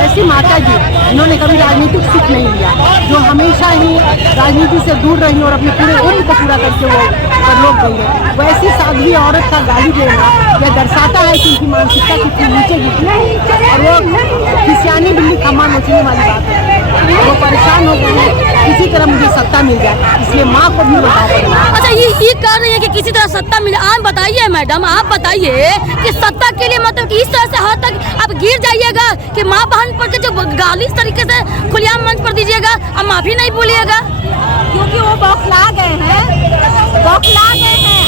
जैसी माता जी, इन्होंने कभी राजनीतिक सीख नहीं लिया, जो हमेशा ही राजनीति से दूर रही और अपने पूरे उम्र को पूरा करके वो परलोक गई है। वैसी साध्वी औरत का गाली देना यह दर्शाता है कि उनकी मानसिकता कितनी नीचे गिरी और वो खिसियानी बिल्ली खम्मा नोचने वाली बात है। वो परेशान हो गए हैं, किसी तरह मुझे सत्ता मिल जाए, इसलिए माँ को भी बताओ। अच्छा, ये कह रही है कि किसी तरह सत्ता मिले। आप बताइए मैडम, आप बताइए कि सत्ता के लिए मतलब कि इस तरह से हद तक आप गिर जाइएगा कि माँ बहन पर जो गाली इस तरीके से खुलेआम मंच पर दीजिएगा और माफी नहीं बोलिएगा, क्योंकि वो बौखला गए हैं,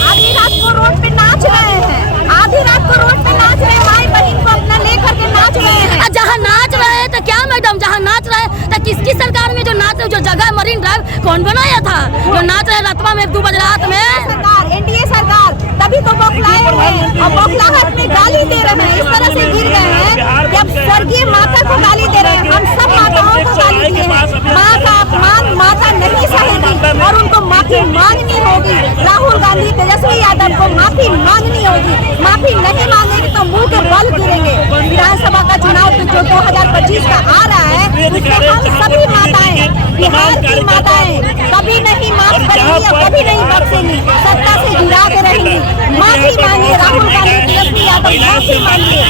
आधी रात को रोड पे नाच रहे हैं, आधी रात को रोड पे नाच रहे हैं, माई बहन को अपना लेकर के नाच रहे हैं। जहाँ नाच रहे हैं तो क्या मैडम, जहाँ नाच रहे हैं तो किसकी सरकार में जो नाच रहे, जो जगह मरीन ड्राइव कौन बनाया था, जो नाच रहे रातवा में 2 बजे रात में? सरकार, एनडीए सरकार, तभी तो बौखलाए हैं और बौखलाहट में गाली दे रहे हैं। इस तरह से गिर गए हैं कि अब स्वर्गीय माता को गाली दे रहे हैं। हम सब माताओं को गाली दिए हैं। माँ का अपमान माता नहीं सहेगी और उनको माफी मांगनी होगी। राहुल गांधी, तेजस्वी यादव को माफी मांगनी होगी। माफी नहीं मांगेंगे तो मुंह के बल गिरेंगे। विधानसभा का चुनाव जो 2025 का आ रहा है, उसमें हम सभी माताएं, बिहार की माताएं कभी नहीं माफ करेंगी और कभी नहीं बख्शेंगी, सत्ता से गिरा के रहेंगी। माफी मांगिए राहुल गांधी, तेजस्वी यादव, माफी मांगिए,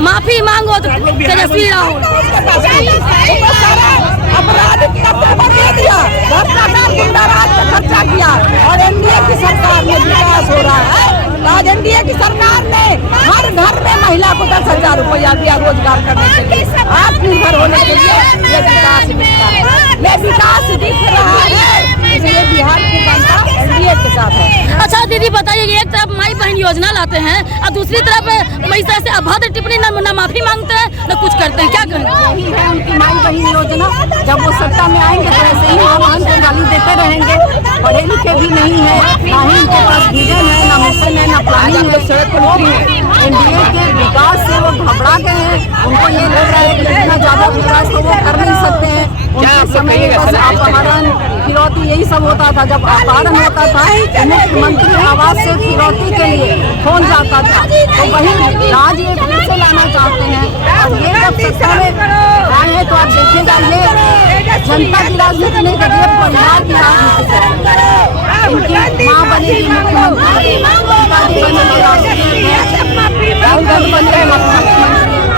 माफी मांगो तो तेजस्वी राहुल। अपराधिक तत्व दे दिया, भ्रष्टाचार गुंडाराज पे खर्चा किया और एनडीए की सरकार में विकास हो रहा है। आज एनडीए की सरकार ने हर घर में महिला को 10,000 रुपया दिया रोजगार करने के लिए, आत्मनिर्भर होने के लिए। ये विकास दिखता है, ये विकास दिख रहा है, इसलिए बिहार की जनता एनडीए के साथ है। अच्छा दीदी बताइए कि एक तरफ माई बहन योजना लाते हैं और दूसरी तरफ महिला से अभद्र टिप्पणी न माफी मांगते हैं न कुछ करते हैं, क्या करें? यही है उनकी माई बहन योजना। जब वो सत्ता में आएंगे तो ऐसे ही माँ बहन को गाली देते रहेंगे। पढ़े लिखे भी नहीं है, ना ही उनके पास विजन है, ना मिशन है, ना प्लानिंग है। एनडीए के विकास से वो घबरा गए हैं। उनको ये लग रहा है कि इतना ज्यादा विकास तो वो कर नहीं सकते हैं। उनके समय में बस अपहरण फिरौती यही सब होता था। जब अपहरण होता था मुख्यमंत्री आवास से फिरौती के लिए फोन जाता था, तो वही राज ये फिर से लाना चाहते हैं। और ये जब सत्ता में आए हैं तो आप देखिएगा, ये जनता की राजनीति नहीं कर, ये परिवार की राजनीति है। इनकी माँ बनेगी मुख्यमंत्री, राहुल गांधी बन गए मुख्यमंत्री,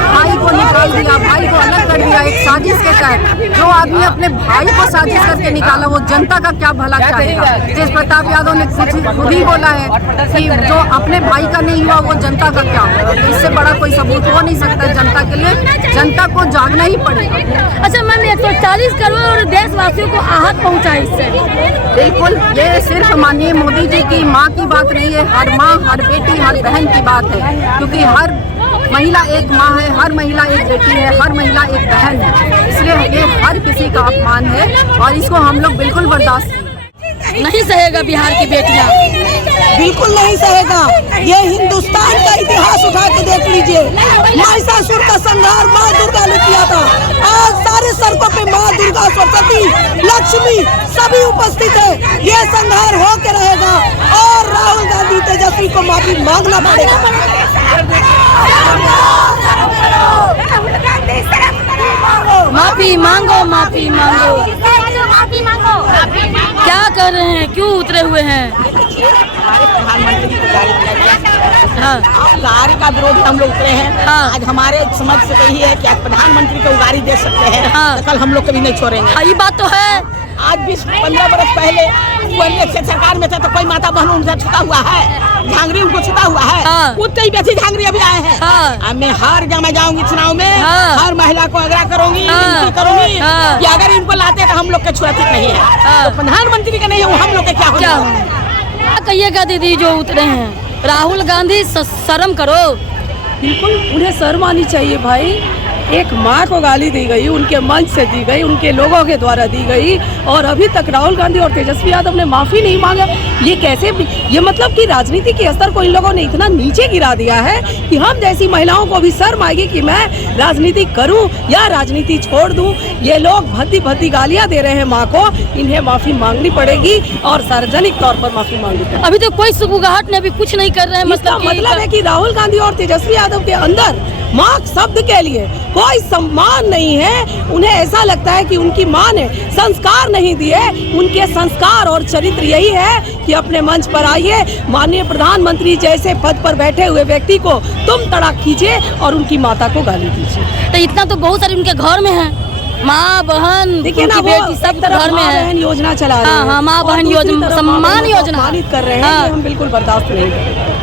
भाई को निकाल दिया, भाई को अलग कर दिया एक साजिश के तहत। जो आदमी अपने भाई को साजिश करके निकाला वो जनता का क्या भला चाहेगा? तेज प्रताप यादव ने खुद ही बोला है कि जो अपने भाई का नहीं हुआ वो जनता का क्या होगा। तो इससे बड़ा कोई सबूत हो नहीं सकता जनता के लिए। जनता को जागना ही पड़ेगा। अच्छा मैम, 140 करोड़ देशवासियों को आहत पहुँचा इससे? बिल्कुल, ये सिर्फ माननीय मोदी जी की माँ की बात नहीं है, हर माँ, हर बेटी, हर बहन की बात है। क्योंकि हर महिला एक माँ है, हर महिला एक बेटी है, हर महिला एक बहन है। इसलिए ये हर किसी का अपमान है और इसको हम लोग बिल्कुल बर्दाश्त नहीं सहेगा बिहार की बेटियां, बिल्कुल नहीं सहेगा। ये हिंदुस्तान का इतिहास उठा के देख लीजिए। महिषासुर का संहार माँ दुर्गा ने किया था। आज सारे सड़कों पे माँ दुर्गा, सरस्वती, लक्ष्मी सभी उपस्थित है। ये संहार हो के रहेगा और राहुल गांधी, तेजस्वी को माफी मांगना पड़ेगा। माफी मांगो, माफी मांगो। क्या कर रहे हैं, क्यों उतरे हुए हैं? हमारे प्रधानमंत्री को गाली दिया गया। हाँ, कार्य का विरोध हम लोग उतरे हैं। हाँ। आज हमारे समझ से यही है कि आज प्रधानमंत्री को गाली दे सकते हैं, हाँ। तो कल हम लोग कभी नहीं छोड़ेंगे। ये बात तो है। आज 20-15 बरस पहले वो सरकार में था तो कोई माता बहन उनसे छुटा हुआ है, झांगरी उनको छुटा हुआ है। हाँ। उतने ही बेची झांगरी अभी आए हैं। हाँ। अब मैं हर जगह जाऊंगी चुनाव में, हाँ। हर महिला को आग्रह करूंगी, हाँ। विनती करूंगी हाँ। कि अगर इनको लाते तो हम लोग के सुरक्षित नहीं है। हाँ। तो प्रधानमंत्री का नहीं है, वो हम लोग के क्या क्या होगा? क्या कहिएगा दीदी जो उतरे हैं? राहुल गांधी शर्म करो। बिल्कुल उन्हें शर्म आनी चाहिए भाई। एक माँ को गाली दी गई, उनके मंच से दी गई, उनके लोगों के द्वारा दी गई और अभी तक राहुल गांधी और तेजस्वी यादव ने माफ़ी नहीं मांगा। ये कैसे? ये मतलब कि राजनीति के स्तर को इन लोगों ने इतना नीचे गिरा दिया है कि हम जैसी महिलाओं को भी शर्म आएगी कि मैं राजनीति करूं या राजनीति छोड़ दूं। ये लोग भद्दी भद्दी गालियां दे रहे हैं माँ को, इन्हें माफ़ी मांगनी पड़ेगी और सार्वजनिक तौर पर माफ़ी मांगनी पड़ेगी। अभी तो कोई सुगुगाहट ने अभी कुछ नहीं कर रहे हैं। मतलब है कि राहुल गांधी और तेजस्वी यादव के अंदर माँ शब्द के लिए कोई सम्मान नहीं है। उन्हें ऐसा लगता है कि उनकी माँ ने संस्कार नहीं दिए। उनके संस्कार और चरित्र यही है कि अपने मंच पर आइए, माननीय प्रधानमंत्री जैसे पद पर बैठे हुए व्यक्ति को तुम तड़ाक कीजिए और उनकी माता को गाली दीजिए। तो इतना तो बहुत सारे उनके घर में है, माँ बहन, देखिए ना, बेटी सब घर में है। बहन योजना चला रहे हैं। हाँ, माँ बहन योजना, सम्मान योजना कर रहे हैं, हाँ। ये हम बिल्कुल बर्दाश्त नहीं करेंगे।